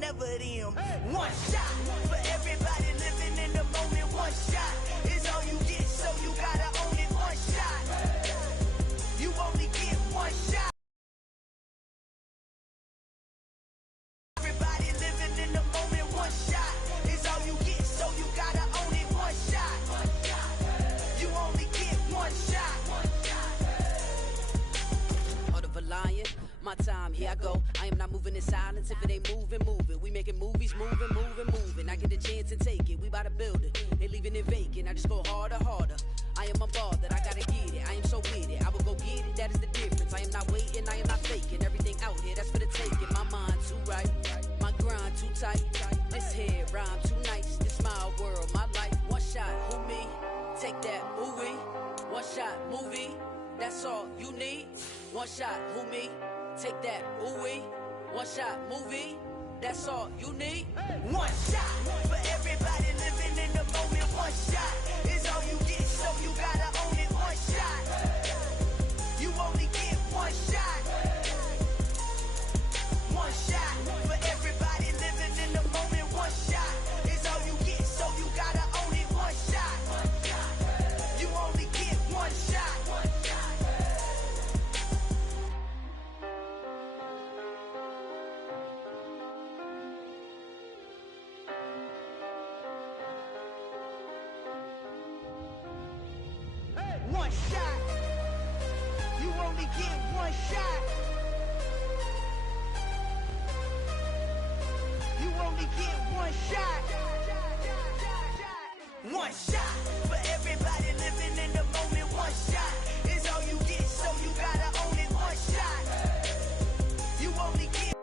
never them. One shot for everybody living in the moment. One shot is all you get, so you gotta own it. One shot, you only get one shot. Everybody living in the moment. One shot is all you get, so you gotta own it. One shot, you only get one shot. Heart of a lion, my time, here I go. I am not moving in silence. If it ain't moving, move it. We making movies, moving. I get the chance to take it. We bout to build it. They leaving it vacant. I just go harder. I am a ball that I gotta get it. I am so with it. I will go get it. That is the difference. I am not waiting. I am not faking. Everything out here, that's for the taking. My mind too right. My grind too tight. This here rhyme too nice. This my world, my life. One shot, who me? Take that, movie. One shot, movie. That's all you need. One shot, who me? Take that, ooh-wee. One shot, movie. That's all you need. One shot for everybody living in the moment. One shot is all you get, so you gotta own it. One shot, you only get one shot. One shot for everybody living in the moment. One shot is all you get, so you gotta own it. One shot, you only get one shot. One shot. You only get one shot. You only get one shot. One shot for everybody living in the moment. One shot is all you get, so you gotta own it. One shot. You only get.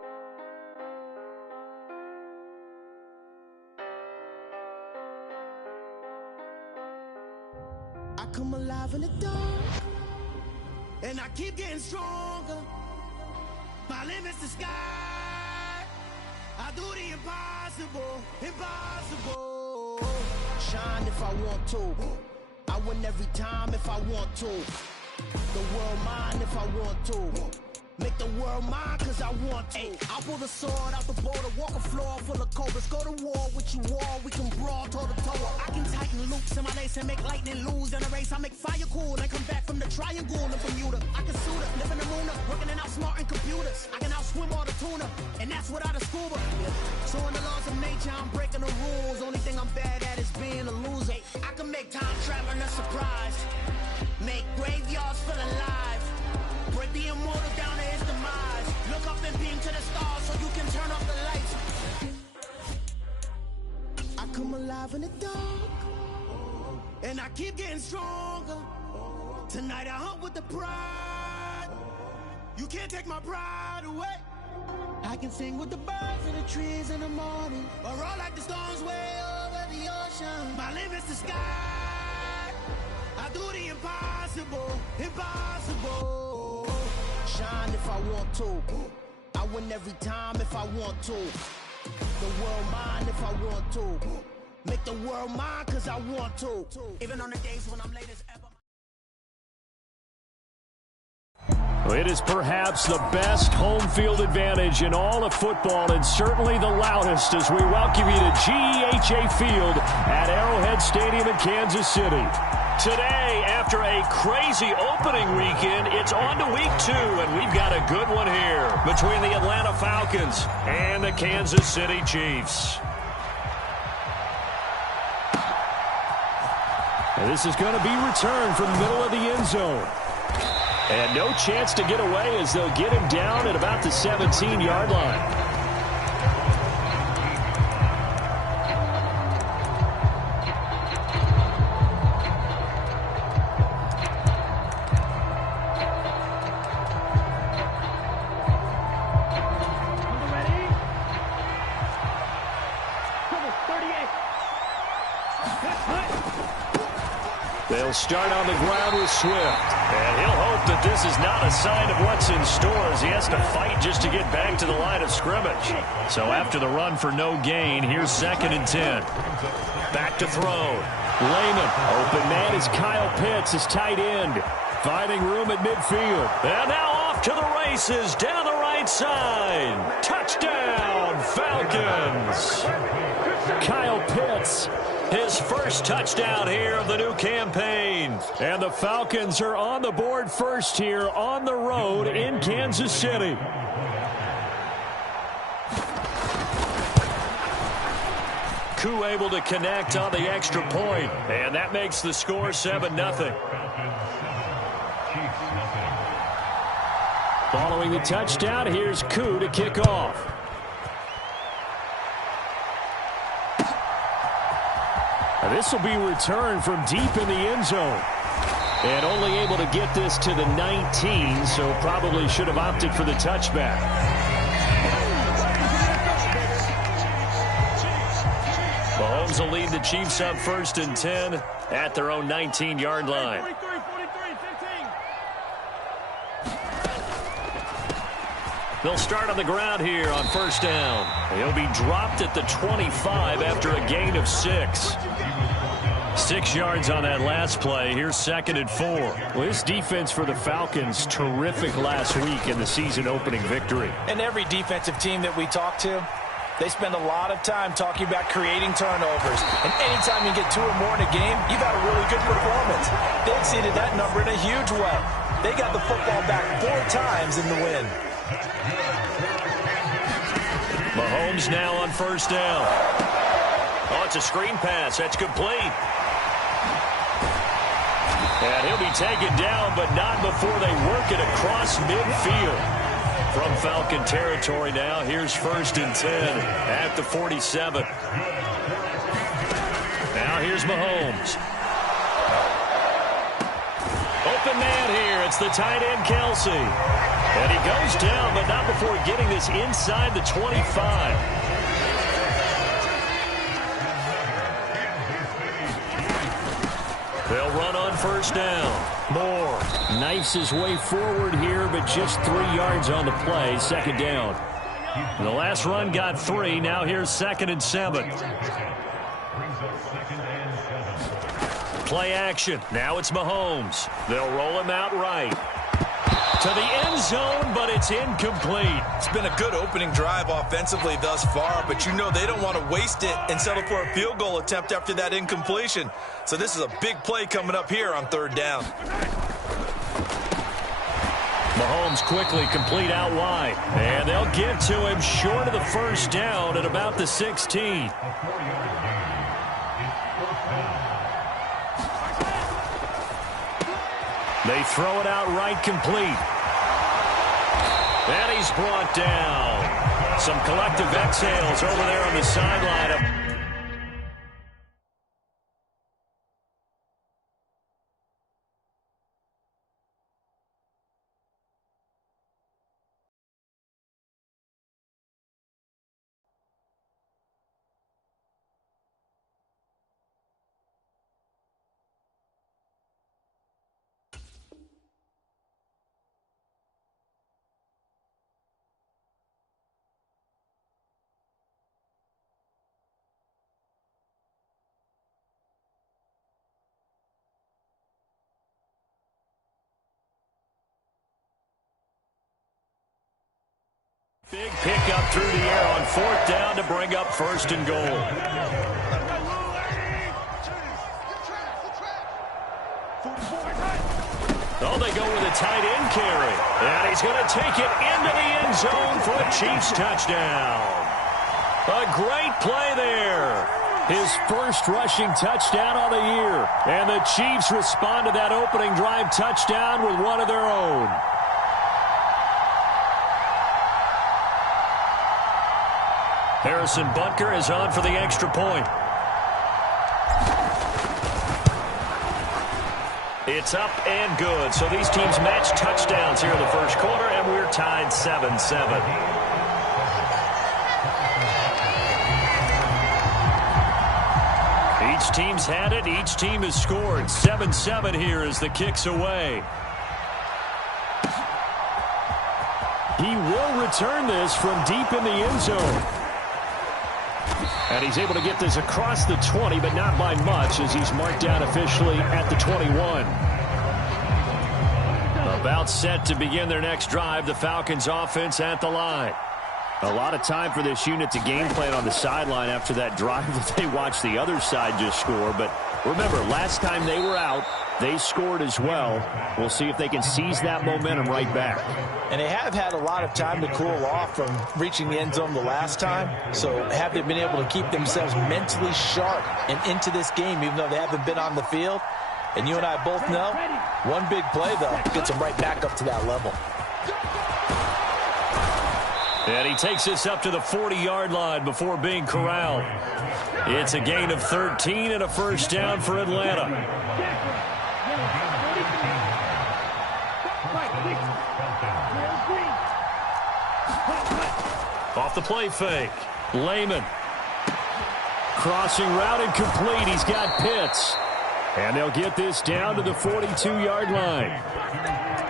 I come alive in the dark, and I keep getting stronger. My limit's the sky. I do the impossible, impossible. Shine if I want to. I win every time if I want to. The world mine if I want to. Make the world mine cause I want to. I pull the sword out the border, walk a floor full of cobras. Go to war with you all, we can brawl toe to toe. I can tighten loops in my lace and make lightning lose in a race. I make fire cool and come back from the triangle in Bermuda. I can suit up, live in the moon up, working and outsmarting computers. I can outswim all the tuna, and that's without a scuba. So in the laws of nature, I'm breaking the rules. Only thing I'm bad at is being a loser. I can make time traveling a surprise. Make graveyards feel alive. Break the immortal down to his demise. Look up and beam to the stars so you can turn off the lights. I come alive in the dark, and I keep getting stronger. Tonight I hunt with the pride. You can't take my pride away. I can sing with the birds and the trees in the morning, or roll like the storms way over the ocean. My limit's the sky. I do the impossible, impossible. Shine if I want to. I win every time if I want to. The world mine if I want to. Make the world mine cause I want to. Even on the days when I'm late as ever. It is perhaps the best home field advantage in all of football, and certainly the loudest, as we welcome you to GEHA Field at Arrowhead Stadium in Kansas City. Today, after a crazy opening weekend, it's on to week 2, and we've got a good one here between the Atlanta Falcons and the Kansas City Chiefs. And this is going to be returned from the middle of the end zone. And no chance to get away as they'll get him down at about the 17-yard line. They'll start on the ground with Swift. And he'll hope that this is not a sign of what's in store as he has to fight just to get back to the line of scrimmage. So after the run for no gain, here's 2nd and 10. Back to throw. Lehman. Open man is Kyle Pitts, his tight end. Finding room at midfield. And now off to the races down the right side. Touchdown, Falcons. Kyle Pitts, his first touchdown here of the new campaign. And the Falcons are on the board first here on the road in Kansas City. Koo able to connect on the extra point, and that makes the score 7-0. Following the touchdown, here's Koo to kick off. This will be returned from deep in the end zone. And only able to get this to the 19, so probably should have opted for the touchback. Mahomes will lead the Chiefs up 1st and 10 at their own 19-yard line. They'll start on the ground here on 1st down. He'll be dropped at the 25 after a gain of 6. 6 yards on that last play. Here's 2nd and 4. Well, this defense for the Falcons, terrific last week in the season-opening victory. And every defensive team that we talk to, they spend a lot of time talking about creating turnovers. And anytime you get 2 or more in a game, you've had a really good performance. They exceeded that number in a huge way. They got the football back 4 times in the win. Mahomes now on 1st down. Oh, it's a screen pass. That's complete. And he'll be taken down, but not before they work it across midfield. From Falcon territory now, here's 1st and 10 at the 47. Now here's Mahomes. Open man here. It's the tight end, Kelsey. And he goes down, but not before getting this inside the 25. They'll run on 1st down. Moore knifes his way forward here, but just 3 yards on the play. 2nd down. The last run got 3. Now here's 2nd and 7. Play action. Now it's Mahomes. They'll roll him out right. To the end zone, but it's incomplete. It's been a good opening drive offensively thus far, but you know they don't want to waste it and settle for a field goal attempt after that incompletion. So this is a big play coming up here on 3rd down. Mahomes quickly complete out wide. And they'll get to him short of the 1st down at about the 16. They throw it out right, complete. And he's brought down. Some collective exhales over there on the sideline. Big pickup through the air on 4th down to bring up 1st and goal. Oh, they go with a tight end carry. And he's going to take it into the end zone for a Chiefs touchdown. A great play there. His first rushing touchdown on the year. And the Chiefs respond to that opening drive touchdown with one of their own. Harrison Butker is on for the extra point. It's up and good. So these teams match touchdowns here in the 1st quarter, and we're tied 7-7. Each team's had it. Each team has scored. 7-7 here as the kick's away. He will return this from deep in the end zone. And he's able to get this across the 20, but not by much, as he's marked down officially at the 21. About set to begin their next drive, the Falcons offense at the line. A lot of time for this unit to game plan on the sideline after that drive that they watched the other side just score. But remember, last time they were out, they scored as well. We'll see if they can seize that momentum right back. And they have had a lot of time to cool off from reaching the end zone the last time. So have they been able to keep themselves mentally sharp and into this game, even though they haven't been on the field? And you and I both know, one big play, though, gets them right back up to that level. And he takes this up to the 40-yard line before being corralled. It's a gain of 13 and a first down for Atlanta. Off the play fake. Lehman. Crossing route incomplete. He's got Pitts. And they'll get this down to the 42-yard line.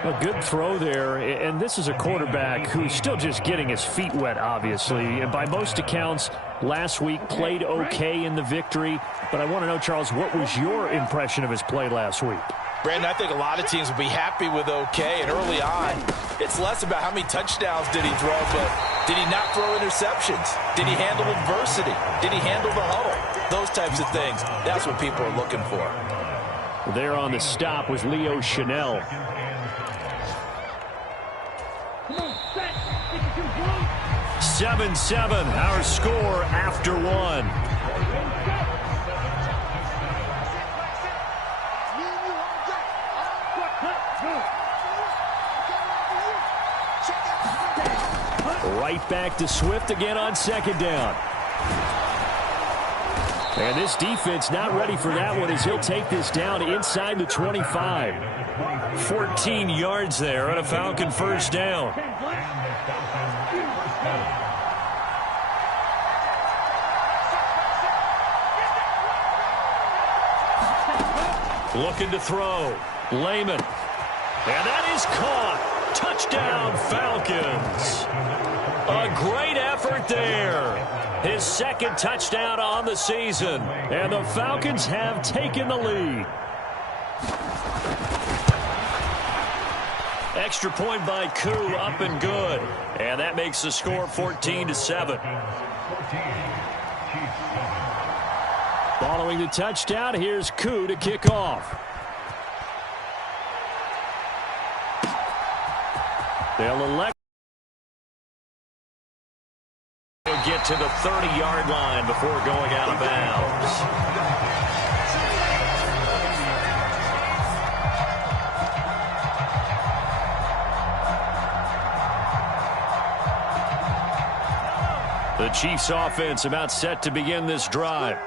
A good throw there, and this is a quarterback who's still just getting his feet wet, obviously. And by most accounts, last week played okay in the victory. But I want to know, Charles, what was your impression of his play last week? Brandon, I think a lot of teams will be happy with okay, and early on, it's less about how many touchdowns did he throw, but did he not throw interceptions? Did he handle adversity? Did he handle the huddle? Those types of things. That's what people are looking for. There on the stop was Leo Chanel. Come on, set. 7-7, our score after one. Right back to Swift again on second down. And this defense not ready for that one as he'll take this down inside the 25. 14 yards there on a Falcon first down. Looking to throw. Lehman. And that is caught. Touchdown, Falcons. A great effort there. His second touchdown on the season. And the Falcons have taken the lead. Extra point by Koo, up and good. And that makes the score 14-7. Following the touchdown, here's Koo to kick off. They'll elect to get to the 30-yard line before going out of bounds. The Chiefs offense about set to begin this drive.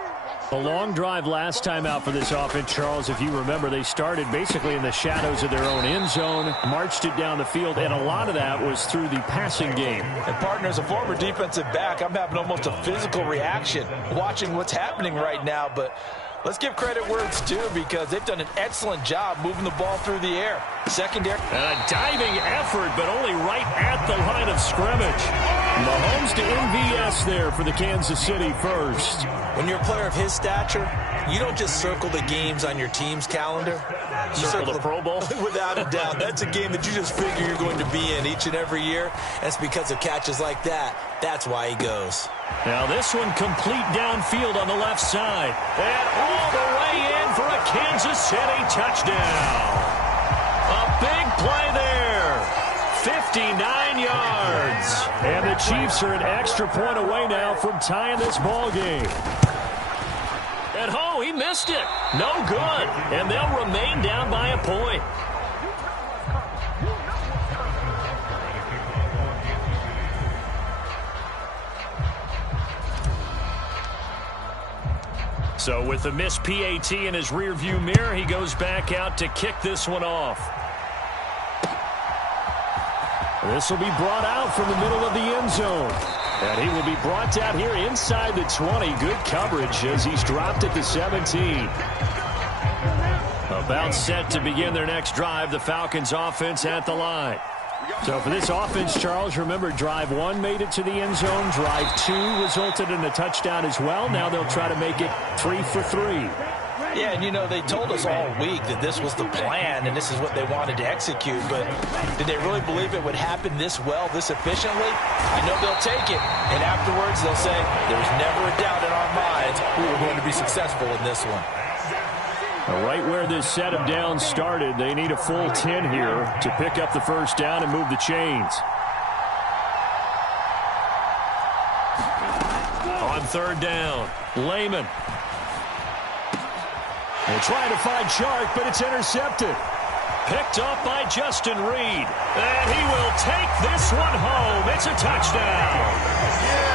A long drive last time out for this offense, Charles. If you remember, they started basically in the shadows of their own end zone, marched it down the field, and a lot of that was through the passing game. And, partner, as a former defensive back, I'm having almost a physical reaction watching what's happening right now. But let's give credit where it's due because they've done an excellent job moving the ball through the air. Secondary. And a diving effort, but only right at the line of scrimmage. Mahomes to MVS there for the Kansas City first. When you're a player of his stature, you don't just circle the games on your team's calendar. You circle the Pro Bowl? Without a doubt. That's a game that you just figure you're going to be in each and every year. And it's because of catches like that. That's why he goes. Now this one complete downfield on the left side. And all the way in for a Kansas City touchdown. A big play there. 59 yards. And the Chiefs are an extra point away now from tying this ball game. And he missed it. No good. And they'll remain down by a point. So with the missed PAT in his rearview mirror, he goes back out to kick this one off. This will be brought out from the middle of the end zone. And he will be brought out here inside the 20. Good coverage as he's dropped at the 17. About set to begin their next drive. The Falcons offense at the line. So for this offense, Charles, remember drive 1 made it to the end zone. Drive 2 resulted in a touchdown as well. Now they'll try to make it 3 for 3. Yeah, and you know, they told us all week that this was the plan and this is what they wanted to execute, but did they really believe it would happen this well, this efficiently? I know they'll take it, and afterwards they'll say, there's never a doubt in our minds we were going to be successful in this one. Right where this set of downs started, they need a full 10 here to pick up the first down and move the chains. On third down, Lehman. They're trying to find Chark, but it's intercepted. Picked up by Justin Reed. And he will take this one home. It's a touchdown.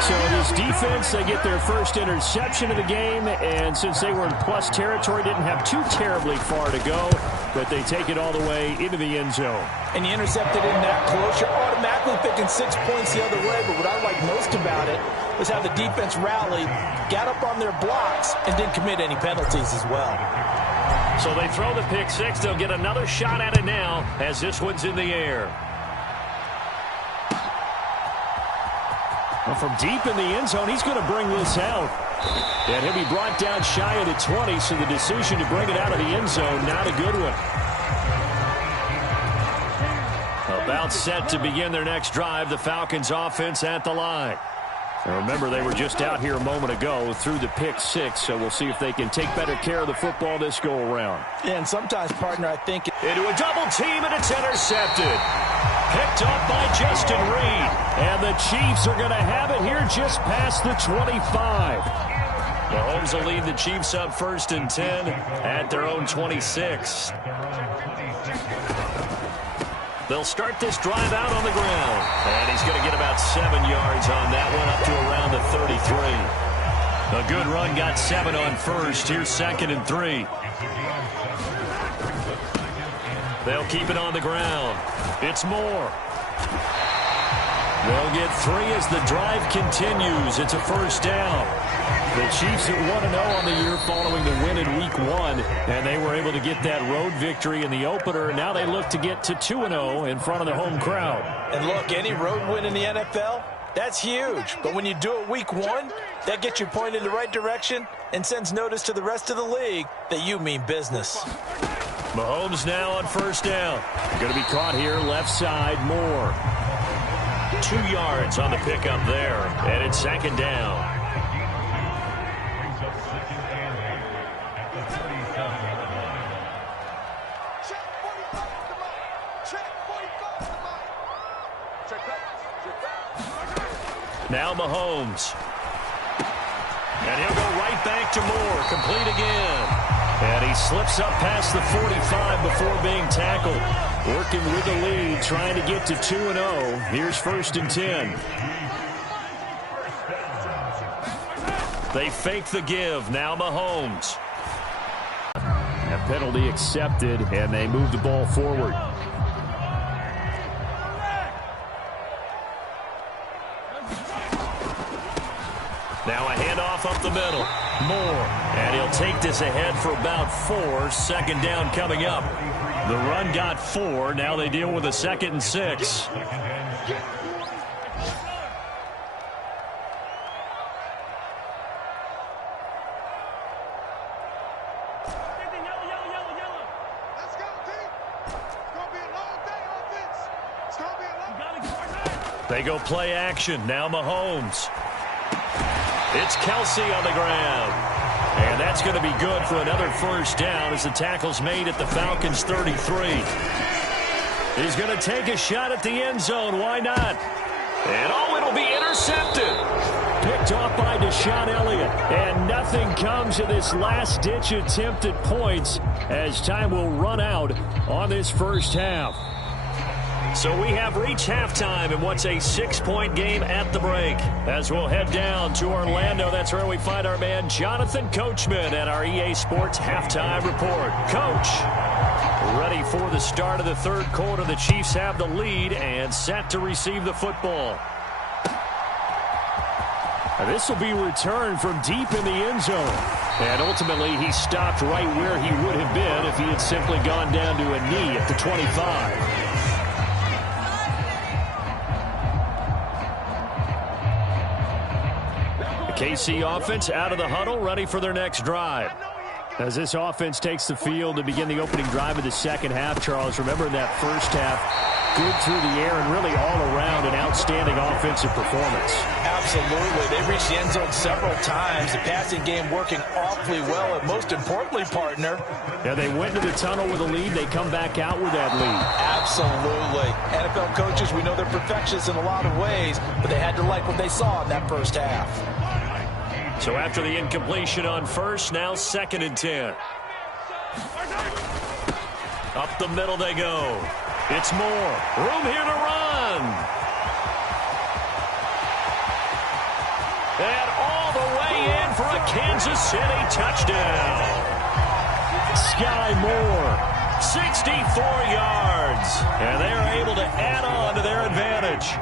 So this defense, they get their first interception of the game, and since they were in plus territory, didn't have too terribly far to go, but they take it all the way into the end zone. And you intercepted in that close, you're automatically picking 6 points the other way, but what I like most about it was how the defense rallied, got up on their blocks, and didn't commit any penalties as well. So they throw the pick six. They'll get another shot at it now as this one's in the air. Well, from deep in the end zone, he's going to bring this out. And he'll be brought down shy of the 20, so the decision to bring it out of the end zone, not a good one. About set to begin their next drive, the Falcons offense at the line. Now remember, they were just out here a moment ago through the pick six, so we'll see if they can take better care of the football this go-around. And sometimes, partner, I think... Into a double team, and it's intercepted. Picked up by Justin Reed. And the Chiefs are going to have it here just past the 25. Mahomes will lead the Chiefs up 1st and 10 at their own 26. They'll start this drive out on the ground. And he's going to get about 7 yards on that one, up to around the 33. A good run, got 7 on first. Here's 2nd and 3. They'll keep it on the ground. It's Moore. They'll get 3 as the drive continues. It's a first down. The Chiefs at 1-0 on the year following the win in Week 1, and they were able to get that road victory in the opener. Now they look to get to 2-0 in front of the home crowd. And look, any road win in the NFL, that's huge. But when you do it Week 1, that gets you pointed in the right direction and sends notice to the rest of the league that you mean business. Mahomes now on first down. Going to be caught here left side, Moore. 2 yards on the pickup there, and it's 2nd down. Now Mahomes. And he'll go right back to Moore. Complete again. And he slips up past the 45 before being tackled. Working with the lead, trying to get to 2-0. Here's 1st and 10. They fake the give. Now Mahomes. A penalty accepted, and they move the ball forward. Now a handoff up the middle. Moore. And he'll take this ahead for about 4. 2nd down coming up. The run got 4. Now they deal with a 2nd and 6. They go play action. Now Mahomes. It's Kelsey on the ground. And that's going to be good for another first down as the tackle's made at the Falcons' 33. He's going to take a shot at the end zone. Why not? And it'll be intercepted. Picked off by Deshaun Elliott. And nothing comes of this last-ditch attempt at points as time will run out on this first half. So we have reached halftime in what's a 6-point game at the break. As we'll head down to Orlando, that's where we find our man Jonathan Coachman at our EA Sports Halftime Report. Coach, ready for the start of the third quarter. The Chiefs have the lead and set to receive the football. This will be returned from deep in the end zone. And ultimately, he stopped right where he would have been if he had simply gone down to a knee at the 25. KC offense out of the huddle, ready for their next drive. As this offense takes the field to begin the opening drive of the second half, Charles, remember that first half, good through the air and really all around an outstanding offensive performance. Absolutely. They reached the end zone several times. The passing game working awfully well, and most importantly, partner. Yeah, they went into the tunnel with a lead. They come back out with that lead. Absolutely. NFL coaches, we know they're perfectionists in a lot of ways, but they had to like what they saw in that first half. So after the incompletion on first, now 2nd and 10. Up the middle they go. It's Moore. Room here to run. And all the way in for a Kansas City touchdown. Sky Moore, 64 yards. And they're able to add on to their advantage.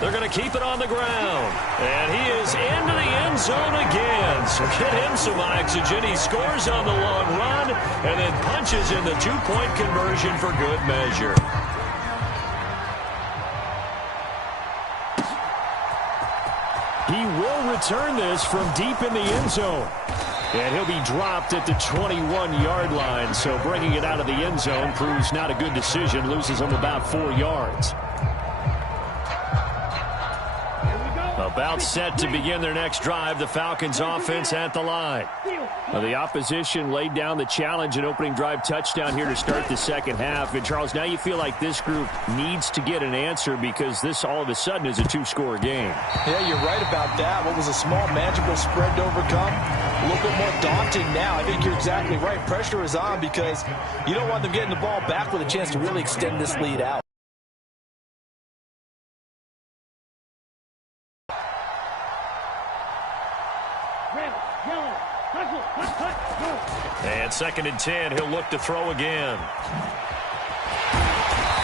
They're going to keep it on the ground. And he is into the end zone again. So get him some oxygen. He scores on the long run and then punches in the two-point conversion for good measure. He will return this from deep in the end zone. And he'll be dropped at the 21-yard line. So bringing it out of the end zone proves not a good decision. Loses him about 4 yards. About set to begin their next drive, the Falcons offense at the line. Well, the opposition laid down the challenge and opening drive touchdown here to start the second half. And, Charles, now you feel like this group needs to get an answer because this all of a sudden is a two-score game. Yeah, you're right about that. What was a small, manageable spread to overcome, a little bit more daunting now. I think you're exactly right. Pressure is on because you don't want them getting the ball back with a chance to really extend this lead out. And 2nd and 10, he'll look to throw again.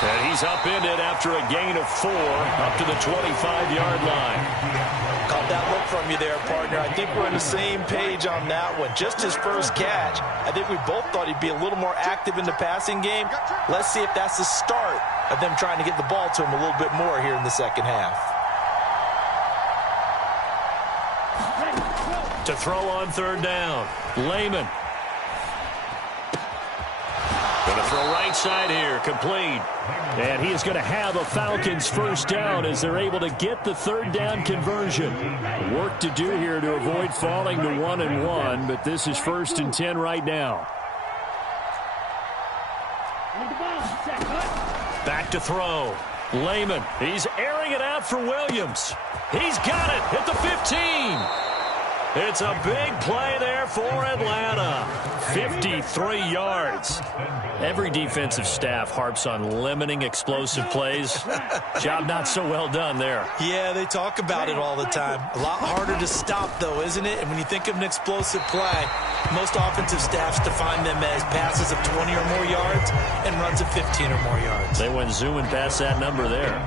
And he's upended after a gain of 4 up to the 25-yard line. Caught that look from you there, partner. I think we're on the same page on that one. Just his first catch. I think we both thought he'd be a little more active in the passing game. Let's see if that's the start of them trying to get the ball to him a little bit more here in the second half. To throw on 3rd down, Lehman. Going to throw right side here, complete. And he is going to have a Falcons first down as they're able to get the 3rd down conversion. Work to do here to avoid falling to 1-1, but this is 1st and 10 right now. Back to throw. Lehman, he's airing it out for Williams. He's got it at the 15. It's a big play there for Atlanta. 53 yards. Every defensive staff harps on limiting explosive plays. Job not so well done there. Yeah, they talk about it all the time. A lot harder to stop, though, isn't it? And when you think of an explosive play, most offensive staffs define them as passes of 20 or more yards and runs of 15 or more yards. They went zooming past that number there.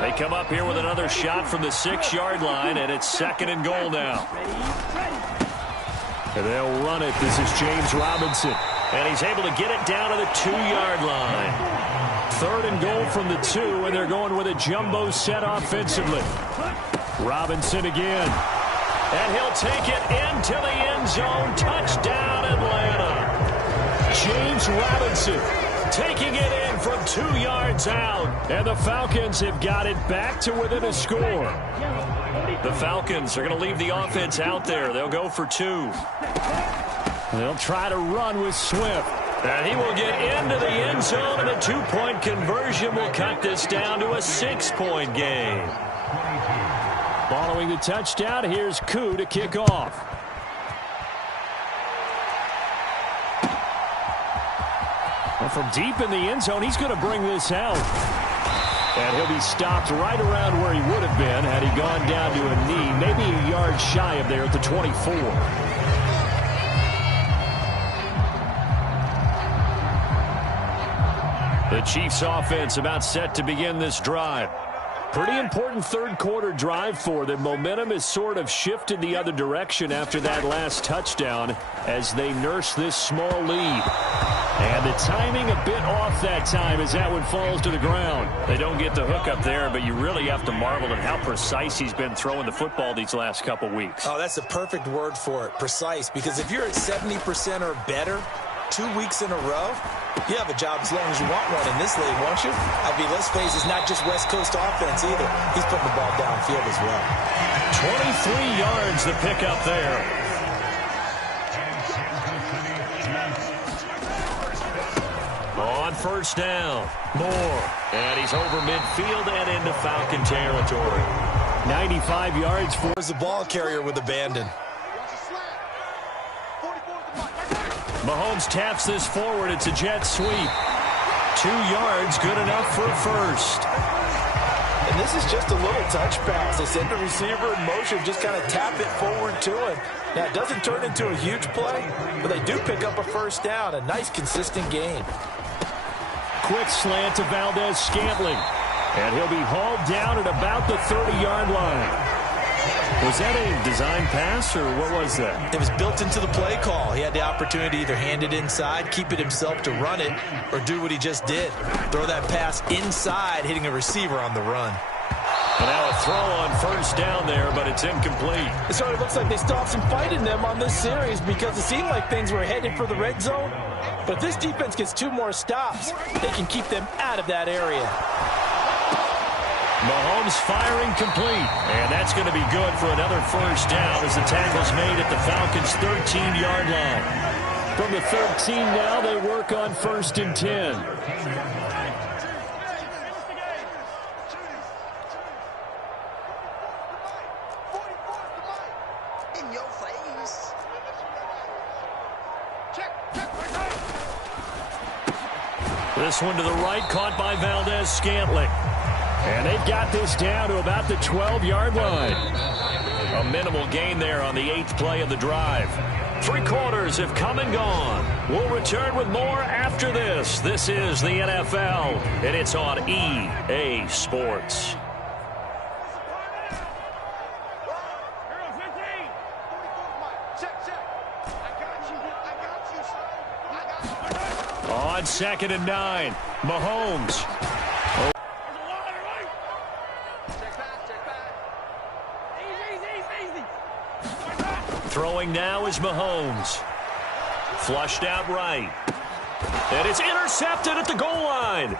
They come up here with another shot from the 6-yard line, and it's 2nd and goal now. And they'll run it. This is James Robinson. And he's able to get it down to the 2-yard line. 3rd and goal from the 2, and they're going with a jumbo set offensively. Robinson again. And he'll take it into the end zone. Touchdown, Atlanta. James Robinson taking it in from 2 yards out. And the Falcons have got it back to within a score. The Falcons are going to leave the offense out there. They'll go for 2. They'll try to run with Swift. And he will get into the end zone, and a 2-point conversion will cut this down to a 6-point game. Following the touchdown, here's Koo to kick off. Well, from deep in the end zone, he's going to bring this out. And he'll be stopped right around where he would have been had he gone down to a knee, maybe a yard shy of there at the 24. The Chiefs offense about set to begin this drive. Pretty important 3rd quarter drive for them. Momentum has sort of shifted the other direction after that last touchdown as they nurse this small lead. And the timing a bit off that time as that one falls to the ground. They don't get the hook up there, but you really have to marvel at how precise he's been throwing the football these last couple weeks. Oh, that's the perfect word for it, precise. Because if you're at 70% or better 2 weeks in a row, you have a job as long as you want one in this league, won't you? I mean, let's face it, it's not just West Coast offense either. He's putting the ball downfield as well. 23 yards the pickup there. On first down, Moore. And he's over midfield and into Falcon territory. 95 yards for the ball carrier with abandon. Mahomes taps this forward. It's a jet sweep. 2 yards, good enough for a first. And this is just a little touch pass. They send the receiver in motion, just kind of tap it forward to him. Now, it doesn't turn into a huge play, but they do pick up a first down. A nice, consistent gain. Quick slant to Valdez-Scantling. And he'll be hauled down at about the 30-yard line. Was that a design pass, or what was that? It was built into the play call. He had the opportunity to either hand it inside, keep it himself to run it, or do what he just did. Throw that pass inside, hitting a receiver on the run. And now a throw on first down there, but it's incomplete. It sort of looks like they still have some fight in them on this series because it seemed like things were headed for the red zone. But this defense gets 2 more stops. They can keep them out of that area. Mahomes firing complete. And that's going to be good for another first down as the tackle's made at the Falcons' 13-yard line. From the 13 now, they work on first and 10. This one to the right, caught by Valdez-Scantling. And they've got this down to about the 12-yard line. A minimal gain there on the 8th play of the drive. 3 quarters have come and gone. We'll return with more after this. This is the NFL, and it's on EA Sports. On 2nd and 9, Mahomes. Throwing now is Mahomes. Flushed out right. And it's intercepted at the goal line.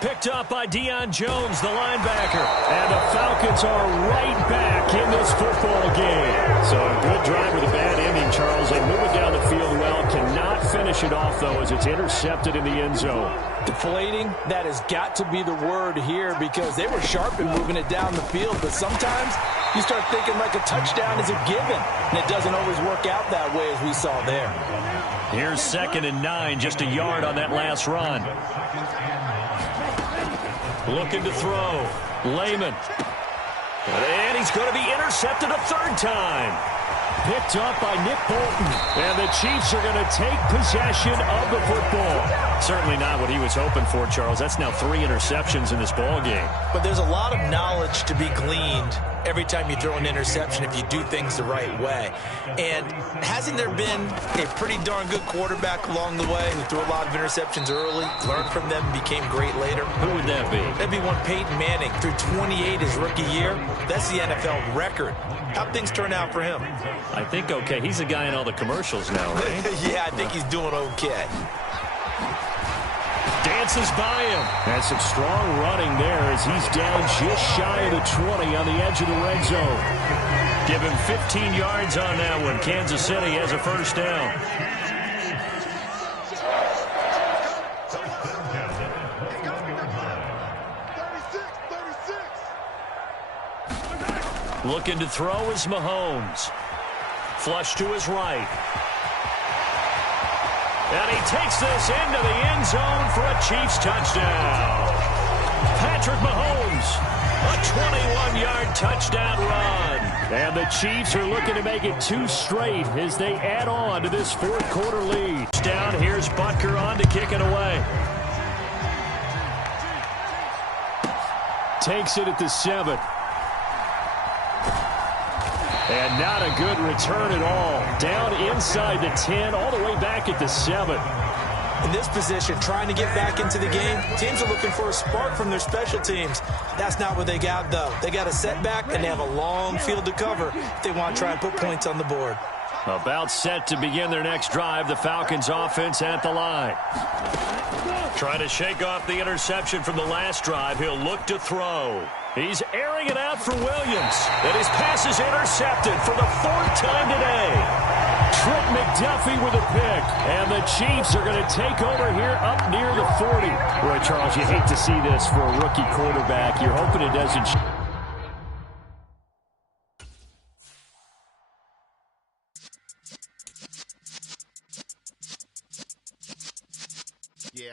Picked up by Deion Jones, the linebacker. And the Falcons are right back in this football game. So a good drive with a bad ending, Charles. They move it down the field well. Cannot finish it off, though, as it's intercepted in the end zone. Deflating, that has got to be the word here because they were sharp in moving it down the field. But sometimes you start thinking like a touchdown is a given. And it doesn't always work out that way as we saw there. Here's 2nd and 9, just a yard on that last run. Looking to throw. Lehman. And he's going to be intercepted a 3rd time. Picked up by Nick Bolton. And the Chiefs are going to take possession of the football. Certainly not what he was hoping for, Charles. That's now 3 interceptions in this ball game. But there's a lot of knowledge to be gleaned every time you throw an interception if you do things the right way. And hasn't there been a pretty darn good quarterback along the way who threw a lot of interceptions early, learned from them, and became great later? Who would that be? That'd be one Peyton Manning. Threw 28 his rookie year. That's the NFL record. How'd things turn out for him? I think okay. He's a guy in all the commercials now, right? Yeah, I think he's doing okay. Dances by him. And some strong running there as he's down just shy of the 20 on the edge of the red zone. Give him 15 yards on that one. Kansas City has a first down. Looking to throw is Mahomes. Flush to his right. And he takes this into the end zone for a Chiefs touchdown. Patrick Mahomes, a 21-yard touchdown run. And the Chiefs are looking to make it 2 straight as they add on to this 4th quarter lead. Down, here's Butker on to kick it away. Takes it at the 7. And not a good return at all. Down inside the 10, all the way back at the 7. In this position, trying to get back into the game, teams are looking for a spark from their special teams. That's not what they got, though. They got a setback, and they have a long field to cover if they want to try and put points on the board. About set to begin their next drive, the Falcons offense at the line. Trying to shake off the interception from the last drive. He'll look to throw. He's airing it out for Williams. And his pass is intercepted for the 4th time today. Trent McDuffie with a pick. And the Chiefs are going to take over here up near the 40. Boy, Charles, you hate to see this for a rookie quarterback. You're hoping it doesn't. Yeah.